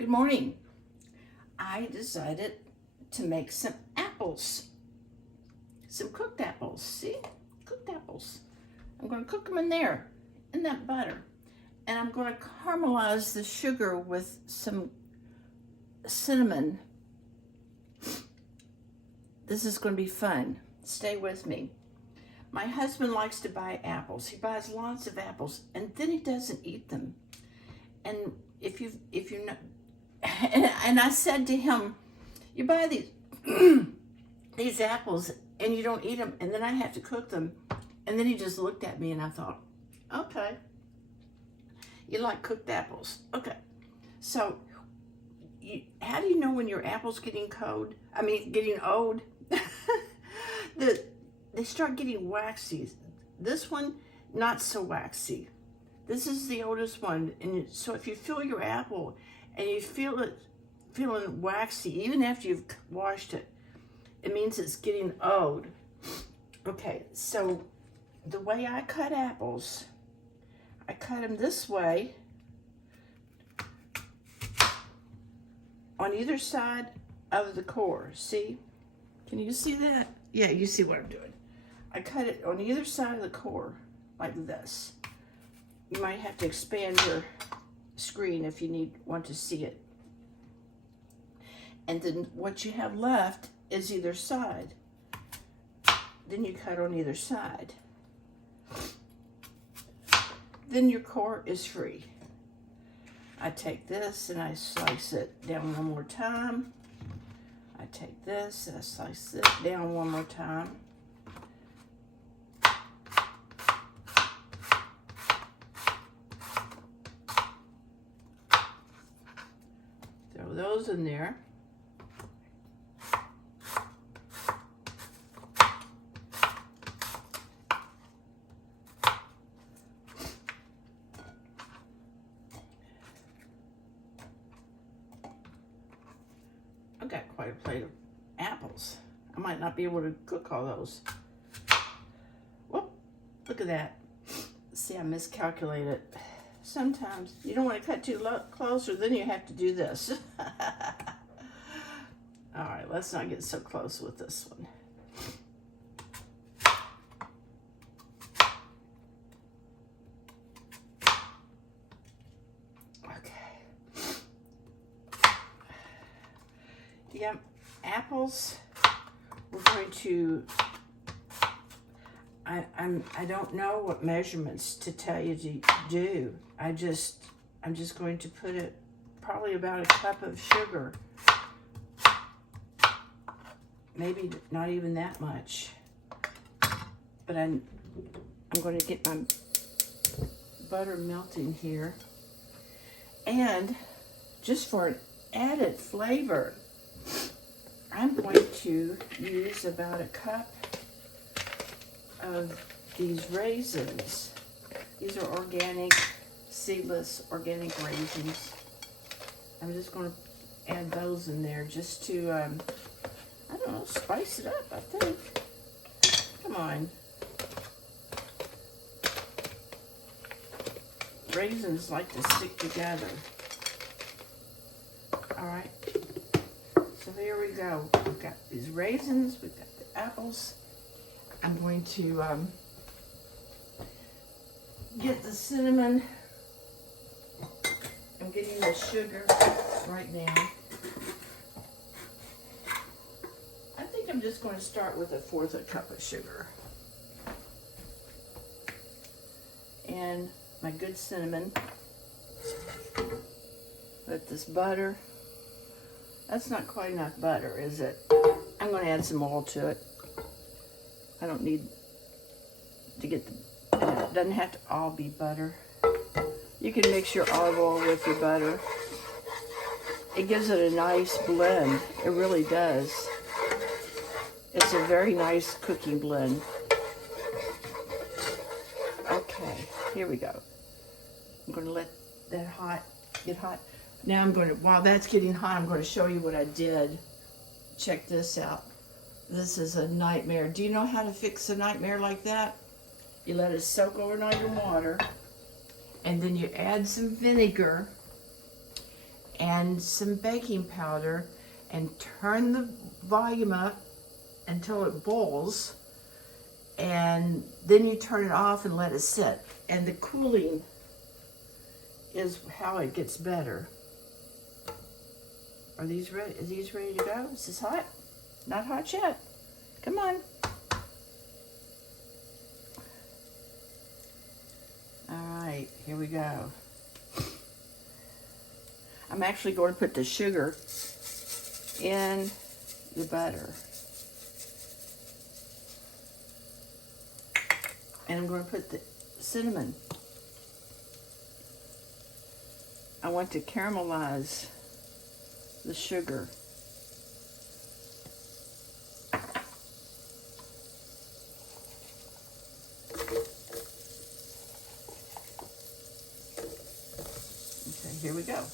Good morning. I decided to make some apples, some cooked apples. See, cooked apples. I'm going to cook them in there, in that butter. And I'm going to caramelize the sugar with some cinnamon. This is going to be fun. Stay with me. My husband likes to buy apples. He buys lots of apples and then he doesn't eat them. And if you're not, and I said to him, you buy these these apples and you don't eat them, and then I have to cook them. And then he just looked at me and I thought, okay, you like cooked apples. Okay, so how do you know when your apple's getting cold? I mean, getting old? They start getting waxy. This one, not so waxy. This is the oldest one, and so if you feel your apple and you feel it feeling waxy, even after you've washed it, it means it's getting old. Okay, so the way I cut apples, I cut them this way on either side of the core. See? Can you see that? Yeah, you see what I'm doing. I cut it on either side of the core like this. You might have to expand your screen if you want to see it. And then what you have left is either side. Then you cut on either side. Then your core is free. I take this and I slice it down one more time. I take this and I slice it down one more time. Throw those in there. I got quite a plate of apples. I might not be able to cook all those. Whoop, look at that. See, I miscalculated. Sometimes you don't want to cut too close, or then you have to do this. All right, let's not get so close with this one. Yep, apples, we're going to, I don't know what measurements to tell you to do. I'm just going to put it probably about a cup of sugar. Maybe not even that much. But I'm going to get my butter melting here. And just for an added flavor, I'm going to use about a cup of these raisins. These are organic, seedless, organic raisins. I'm just going to add those in there just to, I don't know, spice it up, I think. Come on. Raisins like to stick together. All right. So here we go. We've got these raisins, we've got the apples. I'm going to get the cinnamon. I'm getting the sugar right now. I think I'm just going to start with 1/4 cup of sugar. And my good cinnamon. With this butter. That's not quite enough butter, is it? I'm going to add some oil to it. I don't need to get it doesn't have to all be butter. You can mix your olive oil with your butter. It gives it a nice blend. It really does. It's a very nice cooking blend. Okay, here we go. I'm going to let that get hot. Now while that's getting hot, I'm going to show you what I did. Check this out. This is a nightmare. Do you know how to fix a nightmare like that? You let it soak overnight in water, and then you add some vinegar, and some baking powder and turn the volume up until it boils, and then you turn it off and let it sit. And the cooling is how it gets better. Are these ready? Are these ready to go? Is this hot? Not hot yet. Come on. All right, here we go. I'm actually going to put the sugar in the butter. And I'm going to put the cinnamon. I want to caramelize the sugar. Okay, here we go.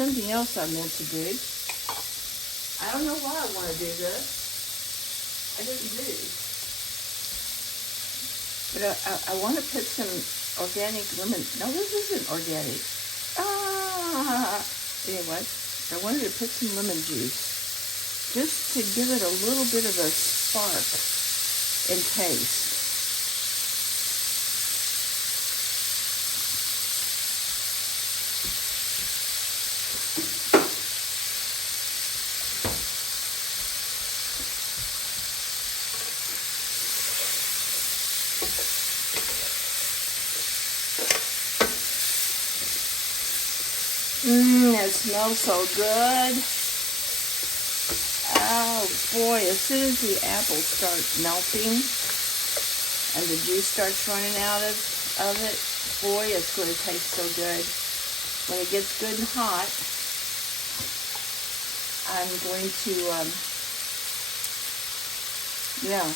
Something else I meant to do. I don't know why I want to do this. I didn't do. But I want to put some organic lemon. No, this isn't organic. Anyway, I wanted to put some lemon juice just to give it a little bit of a spark and taste. It smells so good. Oh boy, as soon as the apples start melting and the juice starts running out of it, boy, it's going to taste so good. When it gets good and hot, I'm going to, yeah.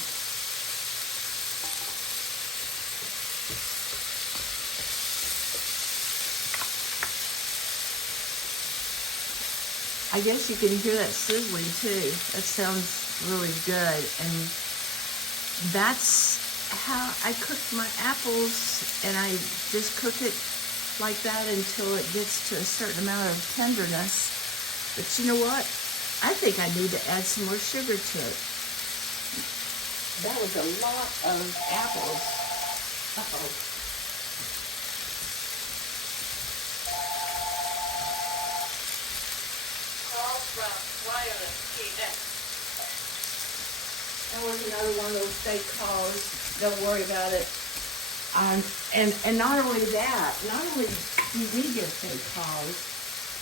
I guess you can hear that sizzling too. That sounds really good. And that's how I cook my apples, and I just cook it like that until it gets to a certain amount of tenderness. But you know what? I think I need to add some more sugar to it. That was a lot of apples. Uh-oh. That was another one of those fake calls. Don't worry about it. And not only that, not only do we get fake calls,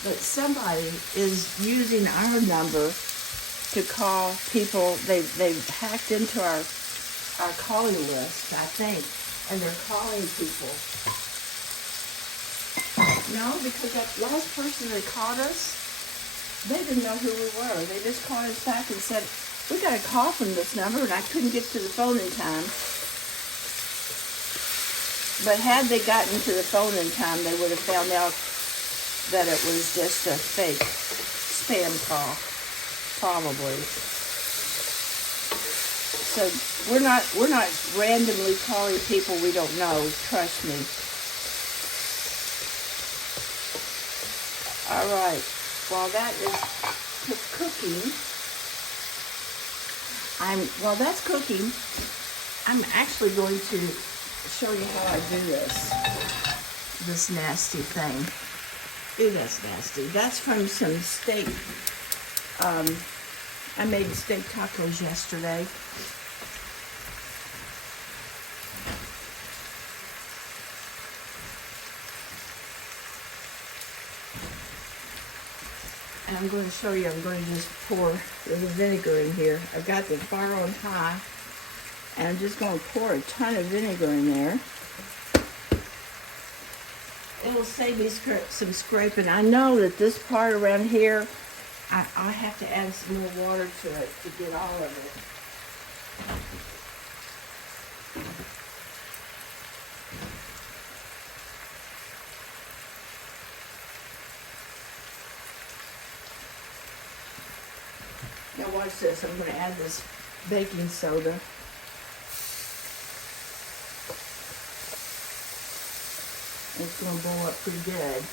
but somebody is using our number to call people. They've hacked into our calling list, I think, and they're calling people. No, because that last person that called us, they didn't know who we were. They just called us back and said, we got a call from this number and I couldn't get to the phone in time. But had they gotten to the phone in time, they would have found out that it was just a fake spam call, probably. So we're not randomly calling people we don't know, trust me. All right. While that is cooking, while that's cooking, I'm actually going to show you how I do this nasty thing. Ooh, that's nasty. That's from some steak. I made steak tacos yesterday. And I'm going to show you, I'm going to just pour the vinegar in here. I've got the fire on high, and I'm just going to pour a ton of vinegar in there. It'll save me some scraping. I know that this part around here, I have to add some more water to it to get all of it. Now watch this. I'm going to add this baking soda. It's going to blow up pretty good.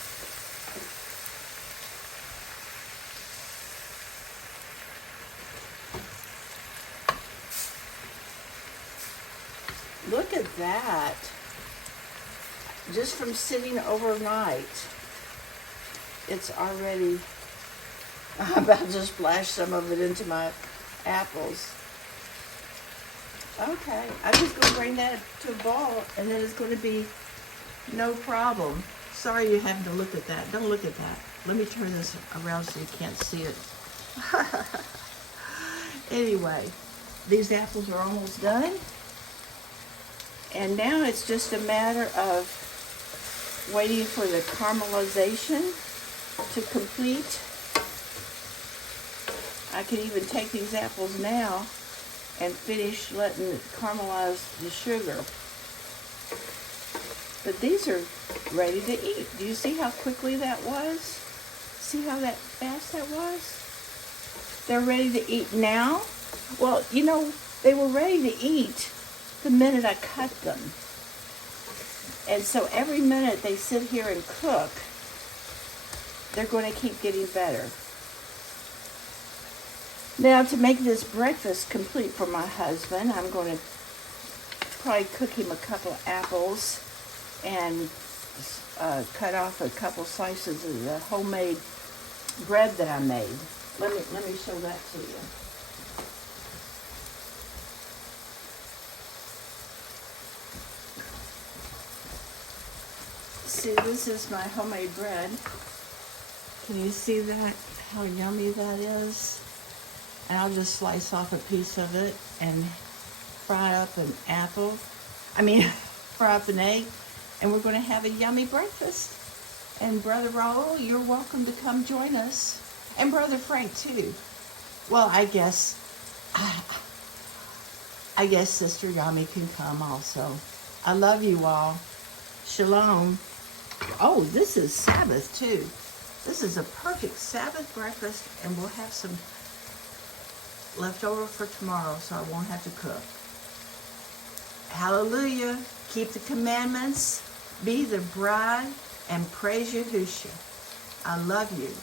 Look at that. Just from sitting overnight, it's already... I'm about to splash some of it into my apples. Okay, I'm just going to bring that to a ball, and then it's going to be no problem. Sorry you're having to look at that. Don't look at that. Let me turn this around so you can't see it. Anyway, these apples are almost done. And now it's just a matter of waiting for the caramelization to complete. I could even take these apples now and finish letting it caramelize the sugar. But these are ready to eat. Do you see how quickly that was? See how that fast that was? They're ready to eat now. Well, you know, they were ready to eat the minute I cut them. And so every minute they sit here and cook, they're going to keep getting better. Now, to make this breakfast complete for my husband, I'm going to probably cook him a couple of apples and cut off a couple slices of the homemade bread that I made. Let me show that to you. See, this is my homemade bread. Can you see that? How yummy that is? And I'll just slice off a piece of it and fry up an apple. Fry up an egg, and we're going to have a yummy breakfast. And Brother Raul, you're welcome to come join us. And Brother Frank, too. Well, I guess Sister Yami can come also. I love you all. Shalom. Oh, this is Sabbath, too. This is a perfect Sabbath breakfast, and we'll have some left over for tomorrow, so I won't have to cook. Hallelujah. Keep the commandments, be the bride, and praise Yahushua. I love you.